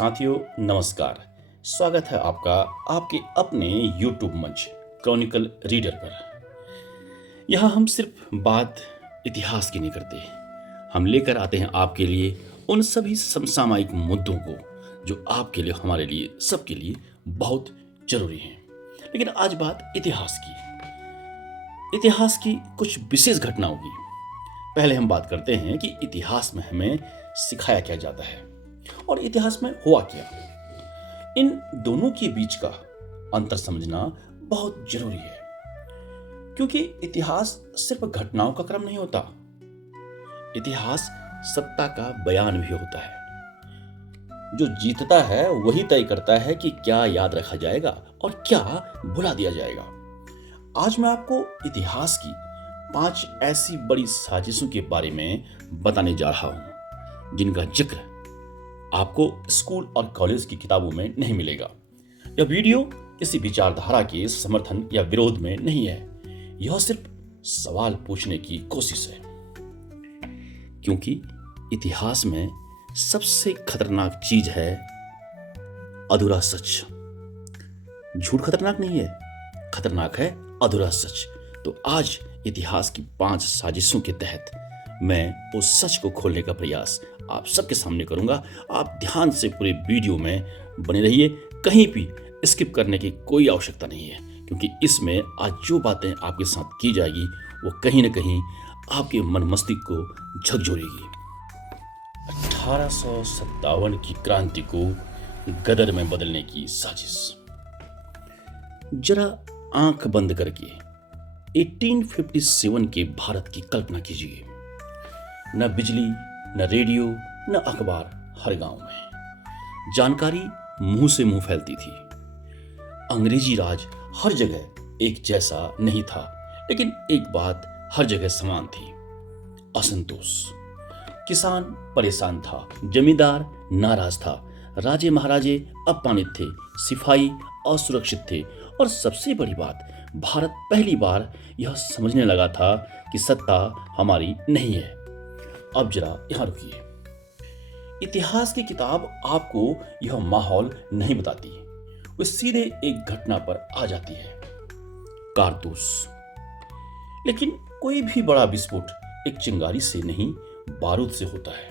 साथियों नमस्कार। स्वागत है आपका आपके अपने YouTube मंच क्रॉनिकल रीडर पर। यहाँ हम सिर्फ बात इतिहास की नहीं करते, हम लेकर आते हैं आपके लिए उन सभी समसामयिक मुद्दों को जो आपके लिए, हमारे लिए, सबके लिए बहुत जरूरी हैं। लेकिन आज बात इतिहास की कुछ विशेष घटनाओं की। पहले हम बात करते हैं कि इतिहास में हमें सिखाया क्या जाता है और इतिहास में हुआ क्या। इन दोनों के बीच का अंतर समझना बहुत जरूरी है, क्योंकि इतिहास सिर्फ घटनाओं का क्रम नहीं होता, इतिहास सत्ता का बयान भी होता है। जो जीतता है वही तय करता है कि क्या याद रखा जाएगा और क्या भुला दिया जाएगा। आज मैं आपको इतिहास की 5 ऐसी बड़ी साजिशों के बारे में बताने जा रहा हूं जिनका जिक्र आपको स्कूल और कॉलेज की किताबों में नहीं मिलेगा। यह वीडियो किसी विचारधारा के समर्थन या विरोध में नहीं है, यह सिर्फ सवाल पूछने की कोशिश है। क्योंकि इतिहास में सबसे खतरनाक चीज है अधूरा सच। झूठ खतरनाक नहीं है, खतरनाक है अधूरा सच। तो आज इतिहास की 5 साजिशों के तहत मैं उस सच को खोलने का प्रयास आप सबके सामने करूंगा। आप ध्यान से पूरे वीडियो में बने रहिए, कहीं भी स्किप करने की कोई आवश्यकता नहीं है, क्योंकि इसमें आज जो बातें आपके साथ की जाएगी वो कहीं न कहीं आपके मन मस्तिष्क को झकझोरेगी। 1857 की क्रांति को गदर में बदलने की साजिश। जरा आंख बंद करके 1857 के भारत की कल्पना कीजिए। न बिजली, न रेडियो, न अखबार हर गांव में। जानकारी मुंह से मुंह फैलती थी। अंग्रेजी राज हर जगह एक जैसा नहीं था, लेकिन एक बात हर जगह समान थी, असंतोष। किसान परेशान था, जमींदार नाराज था, राजे महाराजे अपमानित थे, सिपाही असुरक्षित थे और सबसे बड़ी बात, भारत पहली बार यह समझने लगा था कि सत्ता हमारी नहीं है। अब जरा यहां रुकिए। इतिहास की किताब आपको यह माहौल नहीं बताती, वो सीधे एक घटना पर आ जाती है, कारतूस। लेकिन कोई भी बड़ा विस्फोट एक चिंगारी से नहीं, बारूद से होता है।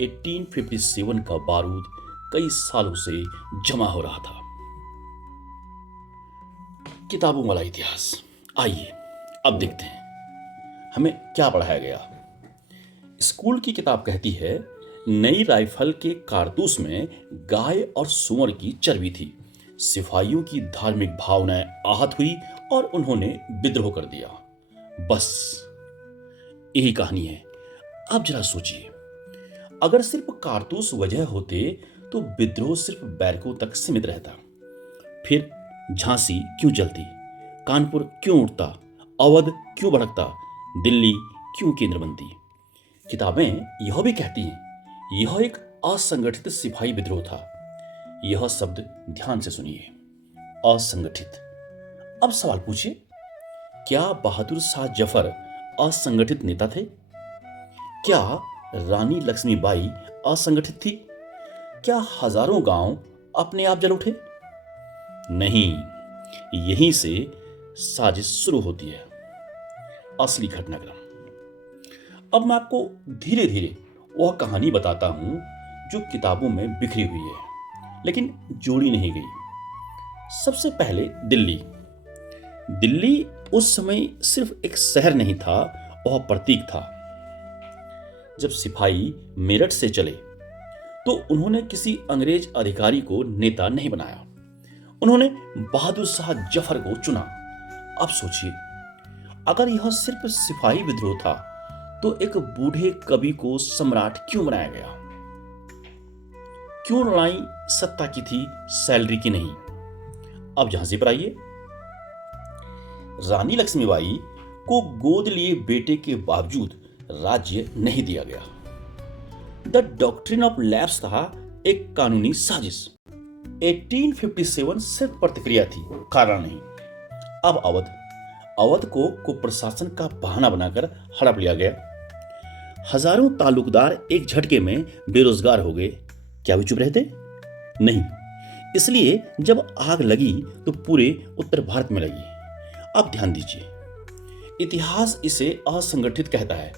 1857 का बारूद कई सालों से जमा हो रहा था। किताबों वाला इतिहास। आइए अब देखते हैं हमें क्या पढ़ाया गया। स्कूल की किताब कहती है, नई राइफल के कारतूस में गाय और सूअर की चर्बी थी। सिपाहियों की धार्मिक भावनाएं आहत हुई और उन्होंने विद्रोह कर दिया। बस यही कहानी है। अब जरा सोचिए, अगर सिर्फ कारतूस वजह होते तो विद्रोह सिर्फ बैरकों तक सीमित रहता। फिर झांसी क्यों जलती, कानपुर क्यों उठता, अवध क्यों भड़कता, दिल्ली क्यों केंद्र बनती। किताबें यह भी कहती हैं, यह एक असंगठित सिपाही विद्रोह था। यह शब्द ध्यान से सुनिए, असंगठित। अब सवाल पूछिए, क्या बहादुर शाह जफर असंगठित नेता थे? क्या रानी लक्ष्मीबाई असंगठित थी? क्या हजारों गांव अपने आप जल उठे? नहीं, यहीं से साजिश शुरू होती है, असली घटनाक्रम। अब मैं आपको धीरे धीरे वह कहानी बताता हूं जो किताबों में बिखरी हुई है, लेकिन जोड़ी नहीं गई। सबसे पहले दिल्ली उस समय सिर्फ एक शहर नहीं था, वह प्रतीक था। जब सिपाही मेरठ से चले तो उन्होंने किसी अंग्रेज अधिकारी को नेता नहीं बनाया, उन्होंने बहादुर शाह जफर को चुना। अब सोचिए, अगर यह सिर्फ सिपाही विद्रोह था तो एक बूढ़े कवि को सम्राट क्यों बनाया गया? क्यों लड़ाई सत्ता की थी, सैलरी की नहीं? अब झांसी पर आइए। रानी लक्ष्मीबाई को गोद लिए बेटे के बावजूद राज्य नहीं दिया गया। द डॉक्ट्रिन ऑफ लैप्स था एक कानूनी साजिश। 1857 सिर्फ प्रतिक्रिया थी, कारण नहीं। अब अवध को कुप्रशासन का बहाना बनाकर हड़प लिया गया। हजारों ताल्लुकदार एक झटके में बेरोजगार हो गए। क्या वे चुप रहते? नहीं। इसलिए जब आग लगी तो पूरे उत्तर भारत में लगी। अब ध्यान दीजिए, इतिहास इसे असंगठित कहता है,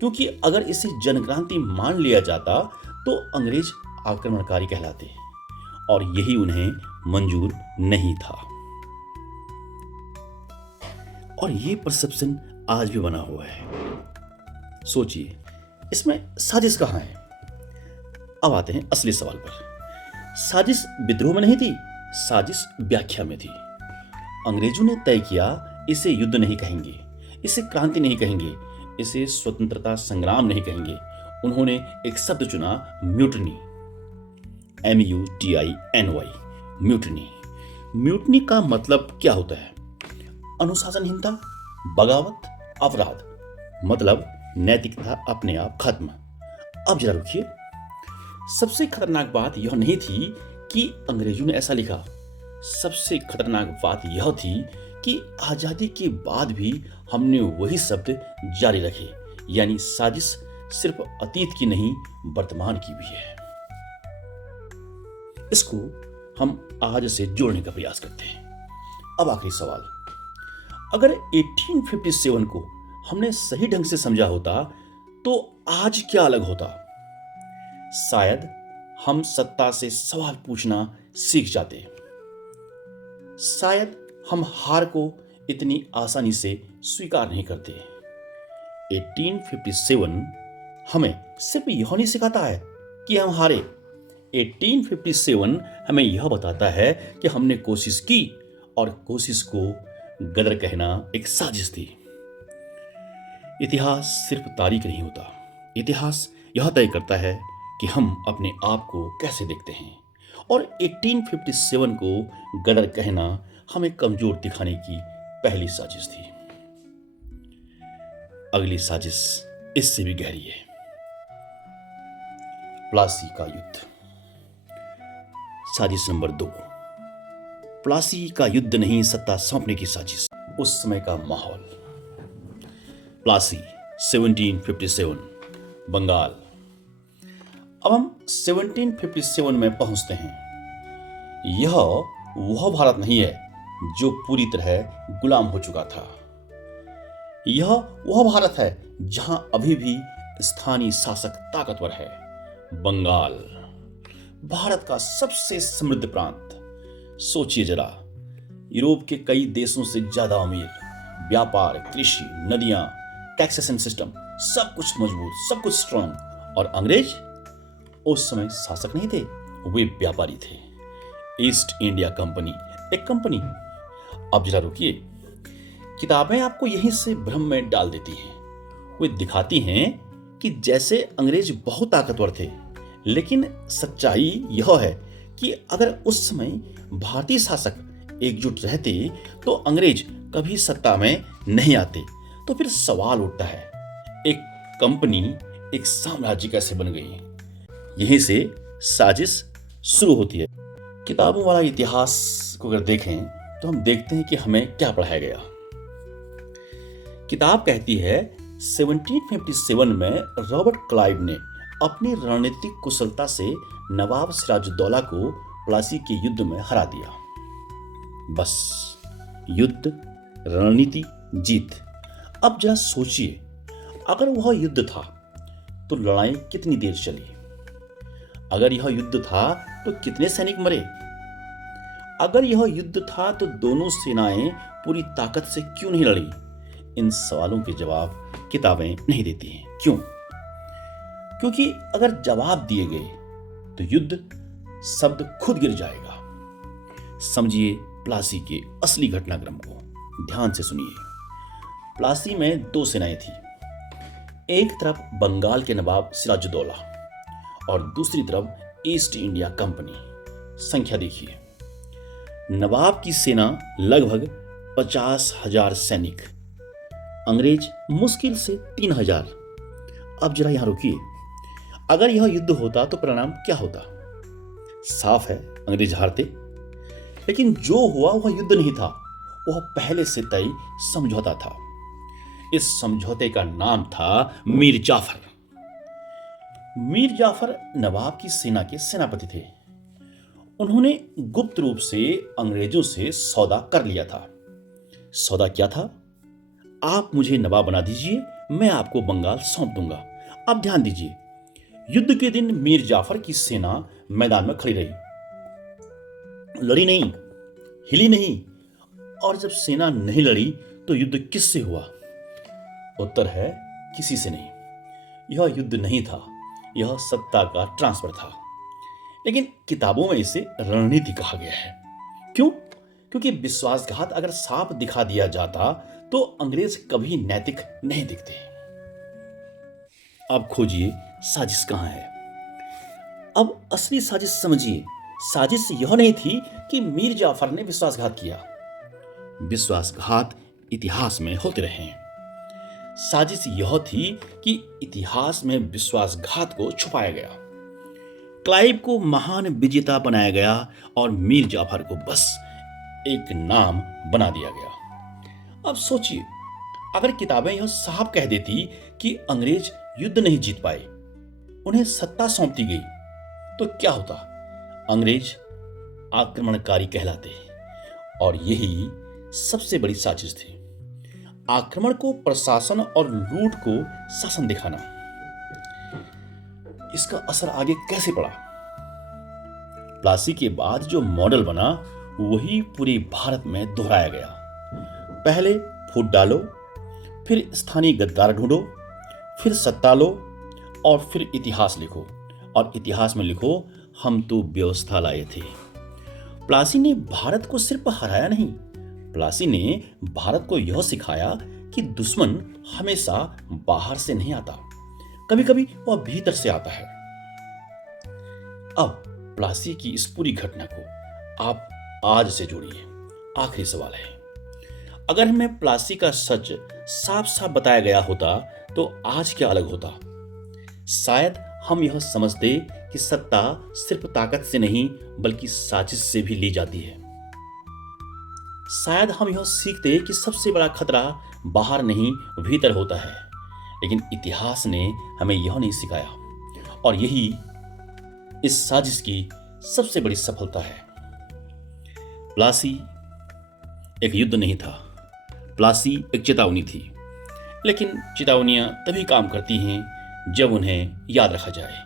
क्योंकि अगर इसे जनक्रांति मान लिया जाता तो अंग्रेज आक्रमणकारी कहलाते, और यही उन्हें मंजूर नहीं था। और ये परसेप्शन आज भी बना हुआ है। सोचिए, इसमें साजिश कहां है? अब आते हैं असली सवाल पर। साजिश विद्रोह में नहीं थी, साजिश व्याख्या में थी। अंग्रेजों ने तय किया, इसे युद्ध नहीं कहेंगे, इसे क्रांति नहीं कहेंगे, इसे स्वतंत्रता संग्राम नहीं कहेंगे। उन्होंने एक शब्द चुना, म्यूटनी। MUTINY, mutiny. म्यूटनी का मतलब क्या होता है? अनुशासनहीनता, बगावत, अपराध, मतलब नैतिकता अपने आप खत्म। अब जरा रुकिए, सबसे खतरनाक बात यह नहीं थी कि अंग्रेजों ने ऐसा लिखा, सबसे खतरनाक बात यह थी कि आजादी के बाद भी हमने वही शब्द जारी रखे। यानी साजिश सिर्फ अतीत की नहीं, वर्तमान की भी है। इसको हम आज से जोड़ने का प्रयास करते हैं। अब आखिरी सवाल, अगर 1857 को हमने सही ढंग से समझा होता तो आज क्या अलग होता? शायद हम सत्ता से सवाल पूछना सीख जाते। शायद हम हार को इतनी आसानी से स्वीकार नहीं करते। 1857 हमें सिर्फ यह नहीं सिखाता है कि हम हारे। 1857 हमें यह बताता है कि हमने कोशिश की, और कोशिश को गदर कहना एक साजिश थी। इतिहास सिर्फ तारीख नहीं होता, इतिहास यह तय करता है कि हम अपने आप को कैसे देखते हैं। और 1857 को गदर कहना हमें कमजोर दिखाने की पहली साजिश थी। अगली साजिश इससे भी गहरी है, प्लासी का युद्ध। साजिश नंबर 2, प्लासी का युद्ध नहीं, सत्ता सौंपने की साजिश। उस समय का माहौल, प्लासी 1757, बंगाल। अब हम 1757 में पहुंचते हैं। यह वह भारत नहीं है जो पूरी तरह गुलाम हो चुका था। यह वह भारत है जहां अभी भी स्थानीय शासक ताकतवर है। बंगाल, भारत का सबसे समृद्ध प्रांत। सोचिए जरा, यूरोप के कई देशों से ज्यादा अमीर, व्यापार, कृषि, नदियां, टैक्सेशन सिस्टम, सब कुछ मजबूत, सब कुछ स्ट्रांग। और अंग्रेज उस समय शासक नहीं थे, वे व्यापारी थे। ईस्ट इंडिया कंपनी एक कंपनी। अब जरा रुकिए, किताबें आपको यहीं से भ्रम में डाल देती हैं। वे दिखाती हैं कि जैसे अंग्रेज बहुत ताकतवर थे, लेकिन सच्चाई यह है कि अगर उस समय भारतीय शासक एकजुट रहते तो अंग्रेज कभी सत्ता में नहीं आते। तो फिर सवाल उठता है, एक कंपनी एक साम्राज्य कैसे बन गई? यहीं से साजिश शुरू होती है। किताबों वाला इतिहास को अगर देखें तो हम देखते हैं कि हमें क्या पढ़ाया गया। किताब कहती है 1757 में रॉबर्ट क्लाइव ने अपनी रणनीतिक कुशलता से नवाब सिराजुद्दौला को प्लासी के युद्ध में हरा दिया। बस, युद्ध, रणनीति, जीत। अब जरा सोचिए, अगर वह युद्ध था तो लड़ाई कितनी देर चली? अगर यह युद्ध था तो कितने सैनिक मरे? अगर यह युद्ध था तो दोनों सेनाएं पूरी ताकत से क्यों नहीं लड़ी? इन सवालों के जवाब किताबें नहीं देती हैं। क्यों? क्योंकि अगर जवाब दिए गए तो युद्ध शब्द खुद गिर जाएगा। समझिए प्लासी के असली घटनाक्रम को, ध्यान से सुनिए। प्लासी में दो सेनाएं थी, एक तरफ बंगाल के नवाब सिराजुद्दौला और दूसरी तरफ ईस्ट इंडिया कंपनी। संख्या देखिए, नवाब की सेना लगभग 50,000 सैनिक, अंग्रेज मुश्किल से 3,000। अब जरा यहां रुकिए, अगर यह युद्ध होता तो परिणाम क्या होता? साफ है, अंग्रेज हारते। लेकिन जो हुआ वह युद्ध नहीं था, वह पहले से तय समझौता था। इस समझौते का नाम था मीर जाफर। मीर जाफर नवाब की सेना के सेनापति थे। उन्होंने गुप्त रूप से अंग्रेजों से सौदा कर लिया था। सौदा क्या था? आप मुझे नवाब बना दीजिए, मैं आपको बंगाल सौंप दूंगा। अब ध्यान दीजिए, युद्ध के दिन मीर जाफर की सेना मैदान में खड़ी रही, लड़ी नहीं, हिली नहीं। और जब सेना नहीं लड़ी तो युद्ध किससे हुआ? उत्तर है किसी से नहीं। यह युद्ध नहीं था, यह सत्ता का ट्रांसफर था। लेकिन किताबों में इसे रणनीति कहा गया है। क्यों? क्योंकि विश्वासघात अगर साफ दिखा दिया जाता तो अंग्रेज कभी नैतिक नहीं दिखते। अब खोजिए साजिश कहां है। अब असली साजिश समझिए। साजिश यह नहीं थी कि मीर जाफर ने विश्वासघात किया। विश्वासघात इतिहास में होते रहे। साजिश यह थी कि इतिहास में विश्वासघात को छुपाया गया। क्लाइव को महान विजेता बनाया गया और मीर जाफर को बस एक नाम बना दिया गया। अब सोचिए, अगर किताबें यह साफ कह देती कि अंग्रेज युद्ध नहीं जीत पाए, उन्हें सत्ता सौंप दी गई, तो क्या होता? अंग्रेज आक्रमणकारी कहलाते। और यही सबसे बड़ी साजिश थी। आक्रमण को प्रशासन और लूट को शासन दिखाना। इसका असर आगे कैसे पड़ा? प्लासी के बाद जो मॉडल बना वही पूरे भारत में दोहराया गया। पहले फूट डालो, फिर स्थानीय गद्दार ढूंढो, फिर सत्ता लो और फिर इतिहास लिखो। और इतिहास में लिखो, हम तो व्यवस्था लाए थे। प्लासी ने भारत को सिर्फ हराया नहीं, प्लासी ने भारत को यह सिखाया कि दुश्मन हमेशा बाहर से नहीं आता, कभी कभी वह भीतर से आता है। अब प्लासी की इस पूरी घटना को आप आज से जोड़िए। आखिरी सवाल है, अगर हमें प्लासी का सच साफ साफ बताया गया होता तो आज क्या अलग होता? शायद हम यह समझते कि सत्ता सिर्फ ताकत से नहीं बल्कि साजिश से भी ली जाती है। शायद हम यह सीखते कि सबसे बड़ा खतरा बाहर नहीं भीतर होता है। लेकिन इतिहास ने हमें यह नहीं सिखाया और यही इस साजिश की सबसे बड़ी सफलता है। प्लासी एक युद्ध नहीं था, प्लासी एक चेतावनी थी। लेकिन चेतावनियां तभी काम करती हैं जब उन्हें याद रखा जाए,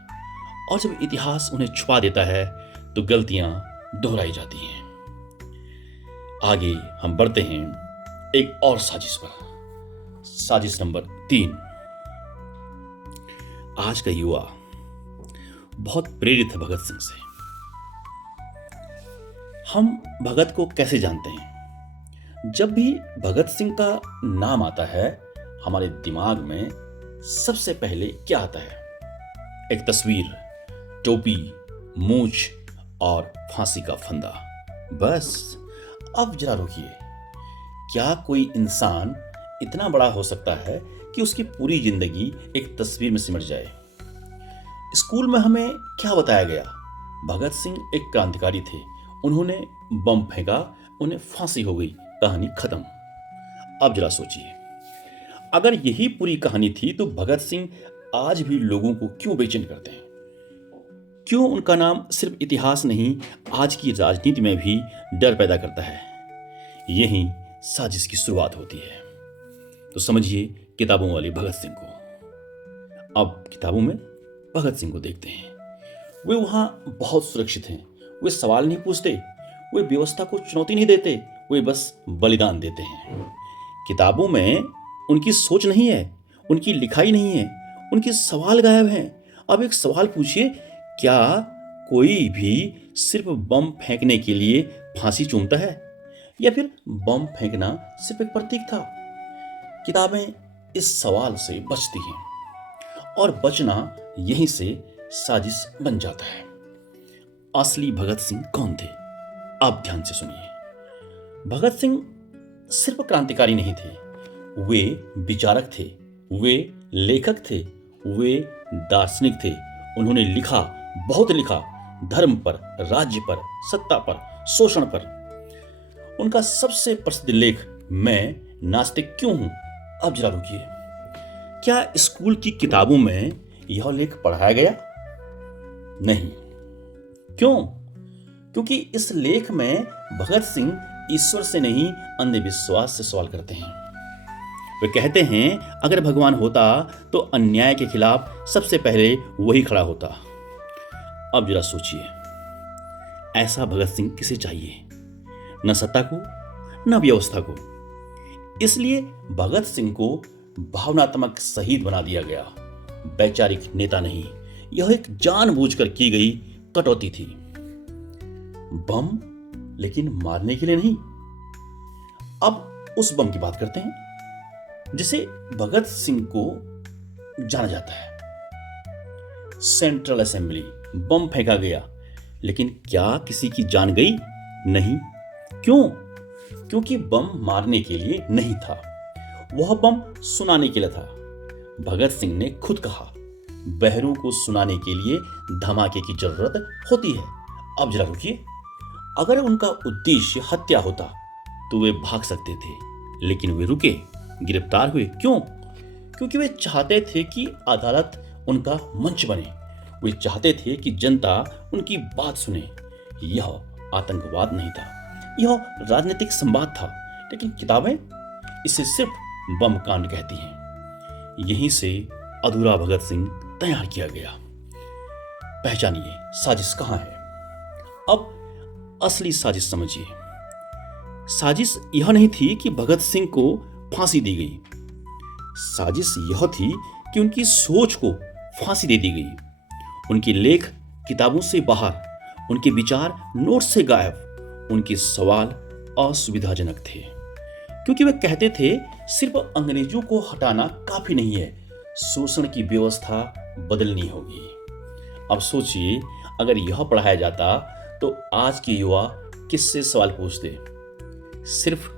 और जब इतिहास उन्हें छुपा देता है तो गलतियां दोहराई जाती हैं। आगे हम बढ़ते हैं एक और साजिश पर। साजिश नंबर 3। आज का युवा बहुत प्रेरित है भगत सिंह से। हम भगत को कैसे जानते हैं? जब भी भगत सिंह का नाम आता है हमारे दिमाग में सबसे पहले क्या आता है? एक तस्वीर, टोपी, मूंछ और फांसी का फंदा। बस अब जरा रुकिए, क्या कोई इंसान इतना बड़ा हो सकता है कि उसकी पूरी जिंदगी एक तस्वीर में सिमट जाए? स्कूल में हमें क्या बताया गया? भगत सिंह एक क्रांतिकारी थे, उन्होंने बम फेंका, उन्हें फांसी हो गई, कहानी खत्म। अब जरा सोचिए, अगर यही पूरी कहानी थी तो भगत सिंह आज भी लोगों को क्यों बेचैन करते हैं? क्यों उनका नाम सिर्फ इतिहास नहीं आज की राजनीति में भी डर पैदा करता है? यही साजिश की शुरुआत होती है। तो समझिए किताबों वाले भगत सिंह को। अब किताबों में भगत सिंह को देखते हैं। वे वहां बहुत सुरक्षित हैं, वे सवाल नहीं पूछते, वे व्यवस्था को चुनौती नहीं देते, वे बस बलिदान देते हैं। किताबों में उनकी सोच नहीं है, उनकी लिखाई नहीं है, उनके सवाल गायब हैं। अब एक सवाल पूछिए, क्या कोई भी सिर्फ बम फेंकने के लिए फांसी चूमता है, या फिर बम फेंकना सिर्फ एक प्रतीक था? किताबें इस सवाल से बचती हैं और बचना यहीं से साजिश बन जाता है। असली भगत सिंह कौन थे? आप ध्यान से सुनिए। भगत सिंह सिर्फ क्रांतिकारी नहीं थे, वे विचारक थे, वे लेखक थे, वे दार्शनिक थे। उन्होंने लिखा, बहुत लिखा, धर्म पर, राज्य पर, सत्ता पर, शोषण पर। उनका सबसे प्रसिद्ध लेख मैं नास्तिक क्यों हूं। अब जरा रुकिए, क्या स्कूल की किताबों में यह लेख पढ़ाया गया? नहीं। क्यों? क्योंकि इस लेख में भगत सिंह ईश्वर से नहीं, अंधविश्वास से सवाल करते हैं। वे कहते हैं अगर भगवान होता तो अन्याय के खिलाफ सबसे पहले वही खड़ा होता। अब जरा सोचिए, ऐसा भगत सिंह किसे चाहिए? न सत्ता को, न व्यवस्था को। इसलिए भगत सिंह को भावनात्मक शहीद बना दिया गया, वैचारिक नेता नहीं। यह एक जानबूझकर की गई कटौती थी। बम, लेकिन मारने के लिए नहीं। अब उस बम की बात करते हैं जिसे भगत सिंह को जाना जाता है। सेंट्रल असेंबली बम फेंका गया, लेकिन क्या किसी की जान गई? नहीं। क्यों? क्योंकि बम मारने के लिए नहीं था, वह बम सुनाने के लिए था। भगत सिंह ने खुद कहा, बहरों को सुनाने के लिए धमाके की जरूरत होती है। अब जरा रुकिए, अगर उनका उद्देश्य हत्या होता तो वे भाग सकते थे, लेकिन वे रुके, गिरफ्तार हुए। क्यों? क्योंकि वे चाहते थे कि अदालत उनका मंच बने। वे चाहते थे कि जनता उनकी बात सुने। यह आतंकवाद नहीं था, यह राजनीतिक संवाद था। लेकिन किताबें इसे सिर्फ बम कांड कहती हैं। यहीं से अधूरा भगत सिंह तैयार किया गया। पहचानिए, साजिश कहां है? अब असली साजिश समझिए। साजिश यह नहीं थी कि भगत सिंह को फांसी दी गई। साजिश यह थी कि उनकी सोच को फांसी दे दी गई। उनके लेख किताबों से बाहर, उनके विचार नोट से गायब, उनके सवाल असुविधाजनक थे। क्योंकि वे कहते थे सिर्फ अंग्रेजों को हटाना काफी नहीं है, शोषण की व्यवस्था बदलनी होगी। अब सोचिए, अगर यह पढ़ाया जाता तो आज के युवा किससे सवाल पूछते? सिर्फ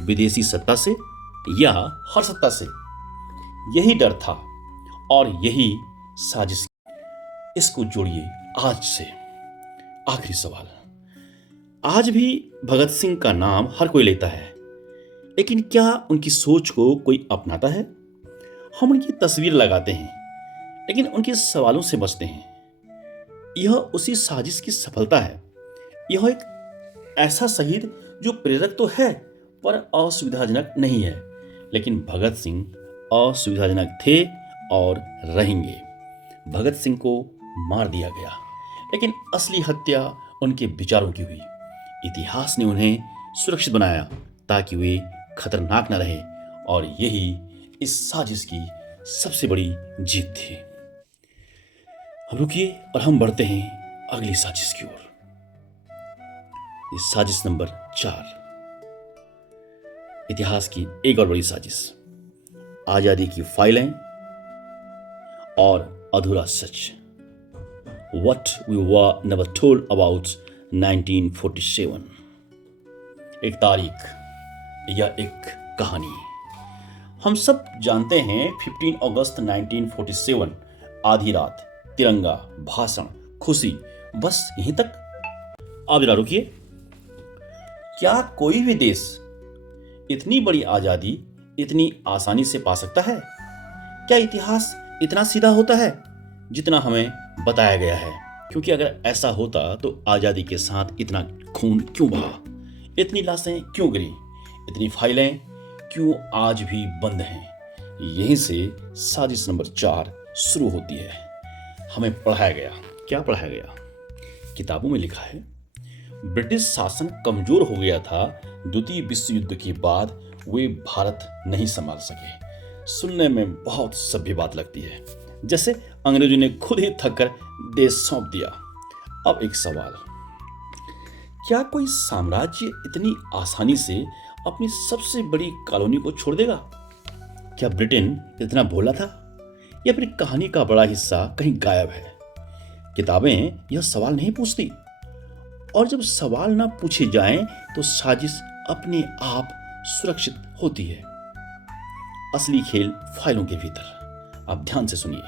विदेशी सत्ता से या हर सत्ता से? यही डर था और यही साजिश। इसको जोड़िए आज से। आखिरी सवाल, आज भी भगत सिंह का नाम हर कोई लेता है, लेकिन क्या उनकी सोच को कोई अपनाता है? हम उनकी तस्वीर लगाते हैं, लेकिन उनके सवालों से बचते हैं। यह उसी साजिश की सफलता है। यह एक ऐसा शहीद जो प्रेरक तो है पर असुविधाजनक नहीं है। लेकिन भगत सिंह असुविधाजनक थे और रहेंगे। भगत सिंह को मार दिया गया, लेकिन असली हत्या उनके विचारों की हुई। इतिहास ने उन्हें सुरक्षित बनाया ताकि वे खतरनाक न रहे, और यही इस साजिश की सबसे बड़ी जीत थी। अब रुकिए और हम बढ़ते हैं अगली साजिश की ओर। साजिश नंबर 4, इतिहास की एक और बड़ी साजिश, आजादी की फाइलें और अधूरा सच। What we were never told about 1947। एक तारीख या एक कहानी। हम सब जानते हैं 15 अगस्त 1947, आधी रात, तिरंगा, भाषण, खुशी, बस यहीं तक। अब जरा रुकिए, क्या कोई भी देश इतनी बड़ी आजादी इतनी आसानी से पा सकता है? क्या इतिहास इतना सीधा होता है जितना हमें बताया गया है? क्योंकि अगर ऐसा होता तो आजादी के साथ इतना खून क्यों बहा, इतनी लाशें क्यों गिरी, इतनी फाइलें क्यों आज भी बंद हैं? यहीं से साजिश नंबर 4 शुरू होती है। हमें पढ़ाया गया, क्या पढ़ाया गया? किताबों में लिखा है ब्रिटिश शासन कमजोर हो गया था, द्वितीय विश्व युद्ध के बाद वे भारत नहीं संभाल सके। सुनने में बहुत सभ्य बात लगती है, जैसे अंग्रेजों ने खुद ही थक कर देश सौंप दिया। अब एक सवाल, क्या कोई साम्राज्य इतनी आसानी से अपनी सबसे बड़ी कॉलोनी को छोड़ देगा? क्या ब्रिटेन इतना भोला था, या फिर कहानी का बड़ा हिस्सा कहीं गायब है? किताबें यह सवाल नहीं पूछती, और जब सवाल ना पूछे जाएं तो साजिश अपने आप सुरक्षित होती है। असली खेल फाइलों के भीतर। आप ध्यान से सुनिए।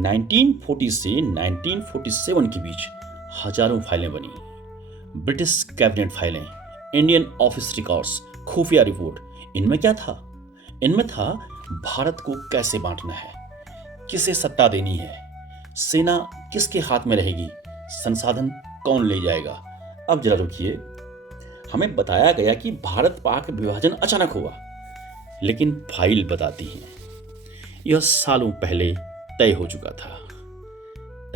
1940 से 1947 के बीच हजारों फाइलें बनी। ब्रिटिश कैबिनेट फाइलें, इंडियन ऑफिस रिकॉर्ड्स, खुफिया रिपोर्ट। इनमें क्या था? इनमें था भारत को कैसे बांटना है, किसे सत्ता देनी है, सेना किसके हाथ में रहेगी, संसाधन कौन ले जाएगा। अब जरा रुकिए, हमें बताया गया कि भारत पाक विभाजन अचानक हुआ, लेकिन फाइल बताती है यह सालों पहले तय हो चुका था।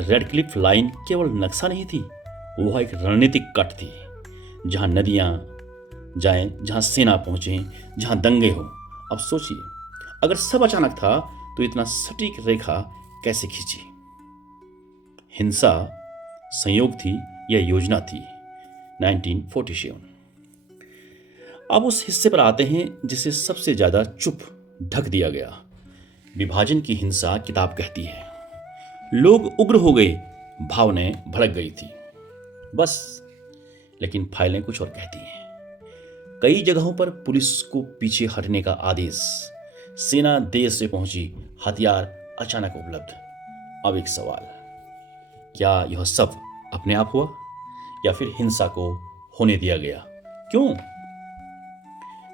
रेड क्लिफ लाइन केवल नक्शा नहीं थी, वह एक रणनीतिक कट थी। जहां नदियां जाएं, जहां सेना पहुंचे, जहां दंगे हो। अब सोचिए, अगर सब अचानक था तो इतना सटीक रेखा कैसे खींची। हिंसा संयोग थी या योजना थी। 1947। अब उस हिस्से पर आते हैं जिसे सबसे ज्यादा चुप ढक दिया गया। विभाजन की हिंसा किताब कहती है लोग उग्र हो गए, भावनाएं भड़क गई थी, बस। लेकिन फाइलें कुछ और कहती हैं। कई जगहों पर पुलिस को पीछे हटने का आदेश, सेना देर से पहुंची, हथियार अचानक उपलब्ध। अब एक सवाल, क्या यह सब अपने आप हुआ या फिर हिंसा को होने दिया गया? क्यों?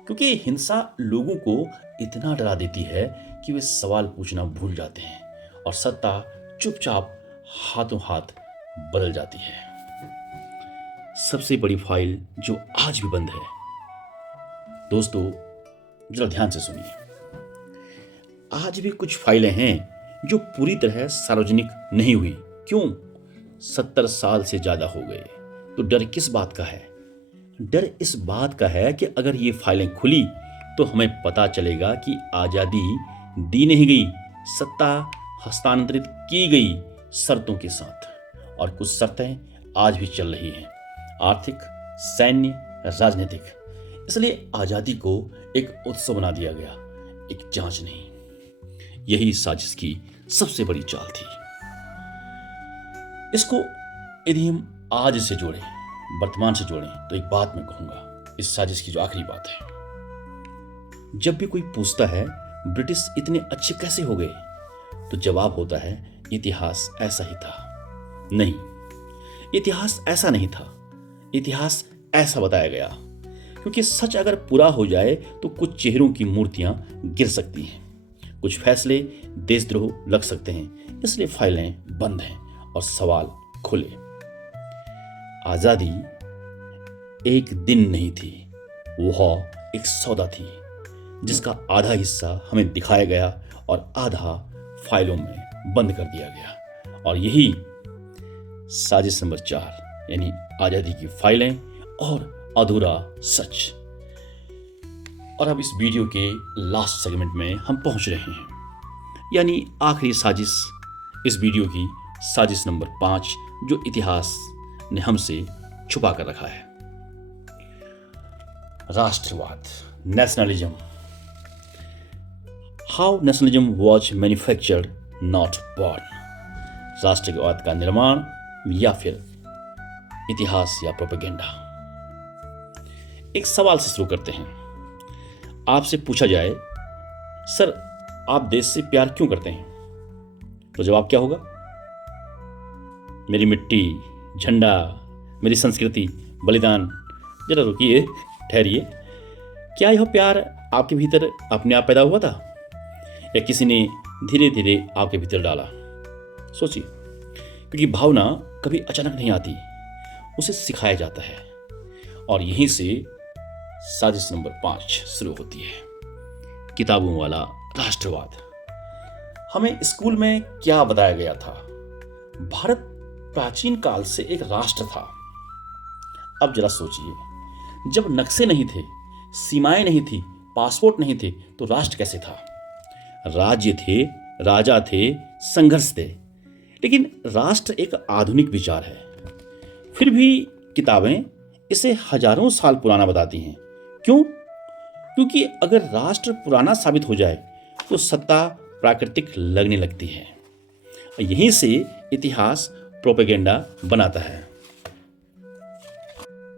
क्योंकि हिंसा लोगों को इतना डरा देती है कि वे सवाल पूछना भूल जाते हैं और सत्ता चुपचाप हाथों हाथ बदल जाती है। सबसे बड़ी फाइल जो आज भी बंद है। दोस्तों, जरा ध्यान से सुनिए। आज भी कुछ फाइलें हैं जो पूरी तरह सार्वजनिक नहीं हुई। क्यों? 70 साल से ज्यादा हो गए। तो डर किस बात का है? डर इस बात का है कि अगर ये फाइलें खुली तो हमें पता चलेगा कि आजादी दी नहीं गई, सत्ता हस्तांतरित की गई शर्तों के साथ। और कुछ शर्तें आज भी चल रही हैं, आर्थिक, सैन्य, राजनीतिक। इसलिए आजादी को एक उत्सव बना दिया गया, एक जांच नहीं। यही साजिश की सबसे बड़ी चाल थी। इसको यदि हम आज से जोड़ें, वर्तमान से जोड़ें, तो एक बात मैं कहूंगा, इस साजिश की जो आखिरी बात है, जब भी कोई पूछता है ब्रिटिश इतने अच्छे कैसे हो गए, तो जवाब होता है इतिहास ऐसा ही था। नहीं, इतिहास ऐसा नहीं था। इतिहास ऐसा बताया गया, क्योंकि सच अगर पूरा हो जाए तो कुछ चेहरों की मूर्तियां गिर सकती हैं, कुछ फैसले देशद्रोह लग सकते हैं। इसलिए फाइलें बंद हैं और सवाल खुले। आजादी एक दिन नहीं थी, वह एक सौदा थी जिसका आधा हिस्सा हमें दिखाया गया और आधा फाइलों में बंद कर दिया गया। और यही साजिश नंबर 4 यानी आजादी की फाइलें और अधूरा सच। और अब इस वीडियो के लास्ट सेगमेंट में हम पहुंच रहे हैं, यानी आखिरी साजिश, इस वीडियो की साजिश नंबर 5, जो इतिहास ने हमसे छुपा कर रखा है। राष्ट्रवाद, nationalism. How nationalism was manufactured not born. राष्ट्रवाद का निर्माण या फिर इतिहास या प्रोपेगेंडा। एक सवाल से शुरू करते हैं। आपसे पूछा जाए, सर आप देश से प्यार क्यों करते हैं, तो जवाब क्या होगा? मेरी मिट्टी, झंडा, मेरी संस्कृति, बलिदान। जरा रुकिए, ठहरिए। क्या यह प्यार आपके भीतर अपने आप पैदा हुआ था या किसी ने धीरे धीरे आपके भीतर डाला? सोचिए, क्योंकि भावना कभी अचानक नहीं आती, उसे सिखाया जाता है। और यहीं से साजिश नंबर 5 शुरू होती है, किताबों वाला राष्ट्रवाद। हमें स्कूल में क्या बताया गया था? भारत प्राचीन काल से एक राष्ट्र था। अब जरा सोचिए, जब नक्शे नहीं थे, सीमाएं नहीं थी, पासपोर्ट नहीं थे, तो राष्ट्र कैसे था? राज्य थे, राजा थे, संघर्ष थे। लेकिन राष्ट्र एक आधुनिक विचार है। फिर भी किताबें इसे हजारों साल पुराना बताती हैं। क्यों? क्योंकि अगर राष्ट्र पुराना साबित हो जाए तो सत्ता प्राकृतिक लगने लगती है। यहीं से इतिहास प्रोपेगेंडा बनाता है।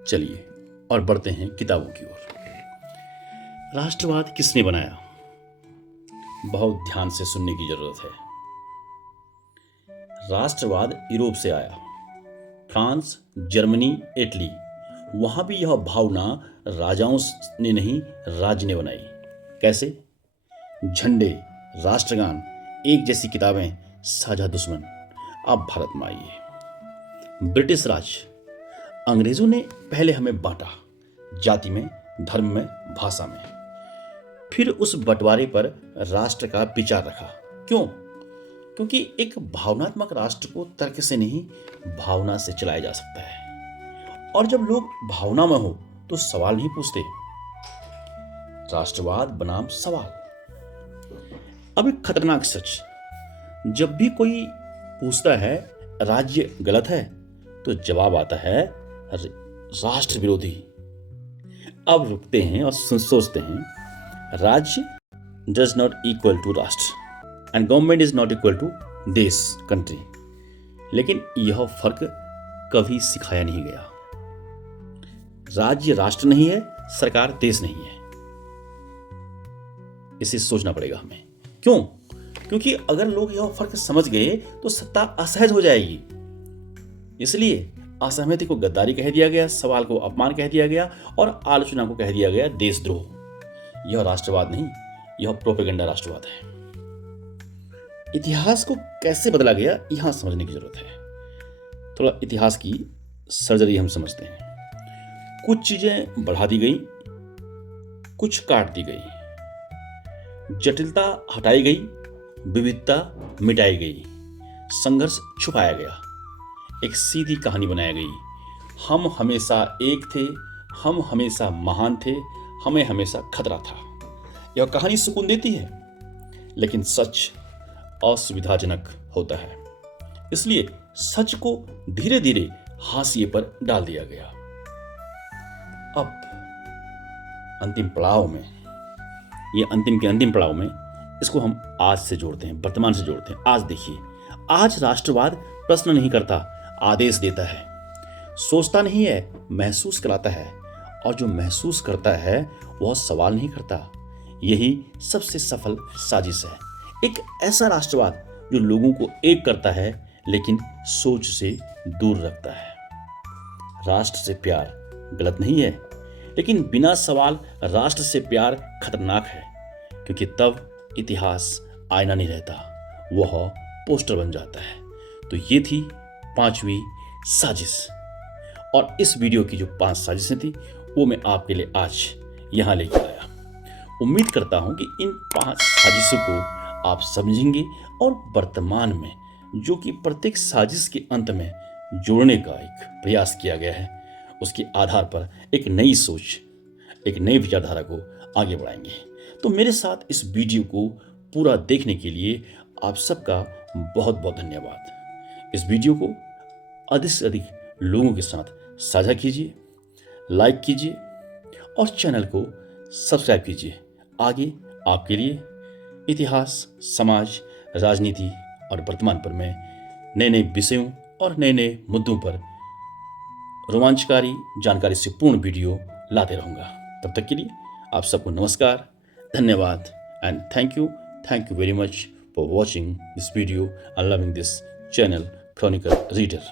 चलिए और बढ़ते हैं किताबों की ओर। राष्ट्रवाद किसने बनाया? बहुत ध्यान से सुनने की जरूरत है। राष्ट्रवाद यूरोप से आया, फ्रांस, जर्मनी, इटली। वहां भी यह भावना राजाओं ने नहीं, राज्य ने बनाई। कैसे? झंडे, राष्ट्रगान, एक जैसी किताबें, साझा दुश्मन, आप भारत में आइए। ब्रिटिश राज, अंग्रेजों ने पहले हमें बांटा, जाति में, धर्म में, भाषा में। फिर उस बंटवारे पर राष्ट्र का विचार रखा। क्यों? क्योंकि एक भावनात्मक राष्ट्र को तर्क से नहीं, भावना से चलाया जा सकता है। और जब लोग भावना में हो तो सवाल नहीं पूछते। राष्ट्रवाद बनाम सवाल। अब एक खतरनाक सच, जब भी कोई पूछता है राज्य गलत है, तो जवाब आता है राष्ट्र विरोधी। अब रुकते हैं और सोचते हैं, राज्य डज नॉट इक्वल टू राष्ट्र and government is not equal to देश, कंट्री। लेकिन यह फर्क कभी सिखाया नहीं गया। राज्य राष्ट्र नहीं है, सरकार देश नहीं है। इसे सोचना पड़ेगा हमें। क्यों? क्योंकि अगर लोग यह फर्क समझ गए तो सत्ता असहज हो जाएगी। इसलिए असहमति को गद्दारी कह दिया गया, सवाल को अपमान कह दिया गया और आलोचना को कह दिया गया देशद्रोह। यह राष्ट्रवाद नहीं, यह प्रोपेगेंडा राष्ट्रवाद है। इतिहास को कैसे बदला गया, यहां समझने की जरूरत है। थोड़ा इतिहास की सर्जरी हम समझते हैं। कुछ चीजें बढ़ा दी गई, कुछ काट दी गई, जटिलता हटाई गई, विविधता मिटाई गई, संघर्ष छुपाया गया, एक सीधी कहानी बनाई गई। हम हमेशा एक थे, हम हमेशा महान थे, हमें हमेशा खतरा था। यह कहानी सुकून देती है, लेकिन सच असुविधाजनक होता है। इसलिए सच को धीरे धीरे हाशिए पर डाल दिया गया। अब अंतिम पड़ाव में, ये अंतिम के अंतिम पड़ाव में, इसको हम आज से जोड़ते हैं, वर्तमान से जोड़ते हैं। आज देखिए, आज राष्ट्रवाद प्रश्न नहीं करता, आदेश देता है। सोचता नहीं है, महसूस कराता है। और जो महसूस करता है वह सवाल नहीं करता। यही सबसे सफल साजिश है। एक ऐसा राष्ट्रवाद जो लोगों को एक करता है लेकिन सोच से दूर रखता है। राष्ट्र से प्यार गलत नहीं है, लेकिन बिना सवाल राष्ट्र से प्यार खतरनाक है। क्योंकि तब इतिहास आईना नहीं रहता, वह पोस्टर बन जाता है। तो ये थी 5वीं साजिश। और इस वीडियो की जो 5 साजिशें थी वो मैं आपके लिए आज यहां लेकर आया। उम्मीद करता हूं कि इन 5 साजिशों को आप समझेंगे और वर्तमान में जो कि प्रत्येक साजिश के अंत में जोड़ने का एक प्रयास किया गया है, उसके आधार पर एक नई सोच, एक नई विचारधारा को आगे बढ़ाएंगे। तो मेरे साथ इस वीडियो को पूरा देखने के लिए आप सबका बहुत बहुत धन्यवाद। इस वीडियो को अधिक से अधिक लोगों के साथ साझा कीजिए, लाइक कीजिए और चैनल को सब्सक्राइब कीजिए। आगे आपके लिए इतिहास, समाज, राजनीति और वर्तमान पर मैं नए नए विषयों और नए नए मुद्दों पर रोमांचकारी जानकारी से पूर्ण वीडियो लाते रहूँगा। तब तक के लिए आप सबको नमस्कार, धन्यवाद and thank you very much for watching this video and loving this channel Chronicle Reader.